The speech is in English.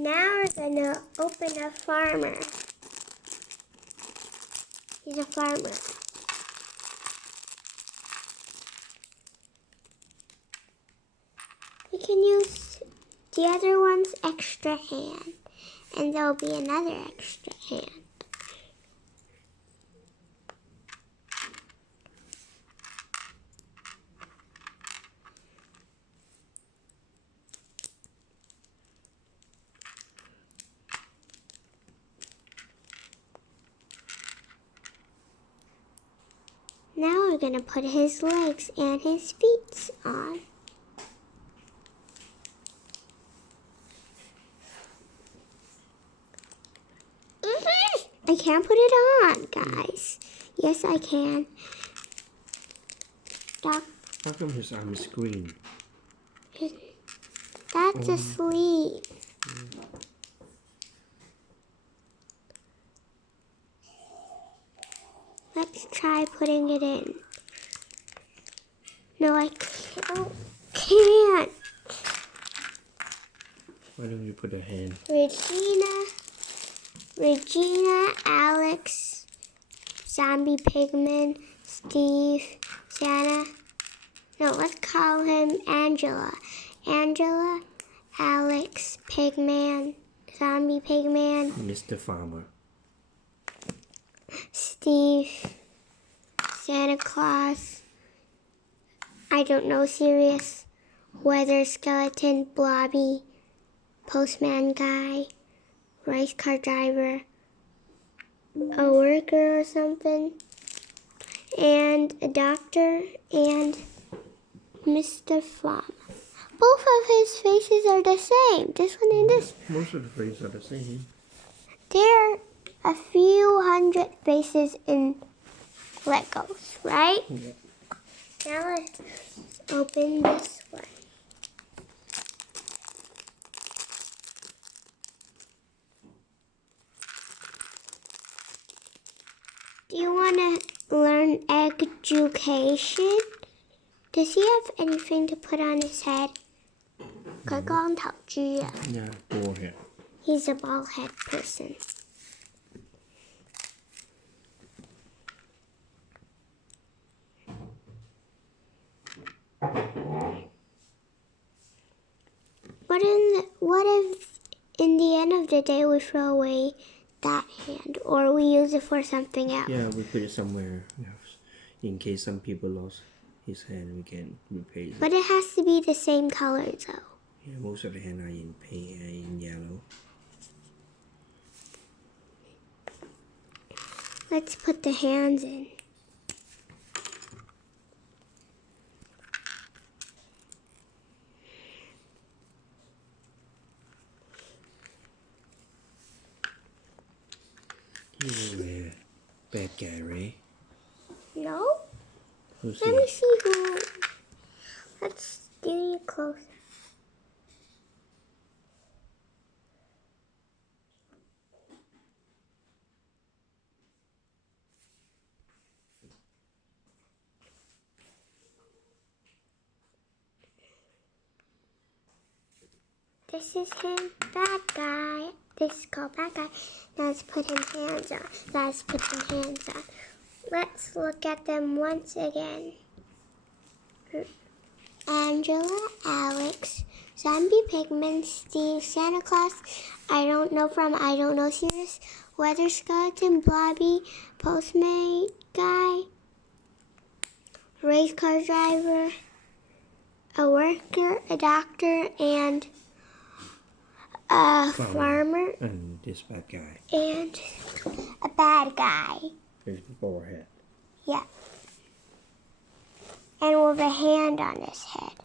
Now we're gonna open a farmer. He's a farmer. We can use the other one's extra hand, and there'll be another extra hand. Now we're gonna put his legs and his feet on. I can't put it on, guys. Yes, I can. How come his arm is green? That's a sleeve. Let's try putting it in. No, I can't. Why don't you put a hand? Regina, Alex, Zombie Pigman, Steve, Santa. No, let's call him Angela. Angela, Alex, Pigman, Zombie Pigman, Mr. Farmer, Steve, Santa Claus, I don't know, Sirius, Weather Skeleton, Blobby, Postman Guy, Race Car Driver, a worker or something, and a doctor, and Mr. Farmer. Both of his faces are the same, this one and this. Most of the faces are the same. There are a few hundred faces in Legos, right? Yeah. Now let's open this one. Do you want to learn education? Does he have anything to put on his head? Yeah, bald head. He's a bald head person. What if in the end of the day we throw away that hand, or we use it for something else? Yeah, we put it somewhere else. In case some people lost his hand, we can replace it. But it has to be the same color though. Yeah, most of the hand are in pink and in yellow. Let's put the hands in. He's a bad guy, right? No? Who's Let he? me see who. Let's get you closer. This is him, bad guy. This is called bad guy. Now let's put him hands on. Let's put him hands on. Let's look at them once again. Angela, Alex, Zombie Pigman, Steve, Santa Claus, I don't know, Sirius, Weather Skeleton, Blobby, Postmate Guy, Race Car Driver, a worker, a doctor, and a farmer. And this bad guy. And a bad guy. His bald head. Yeah. And with a hand on his head.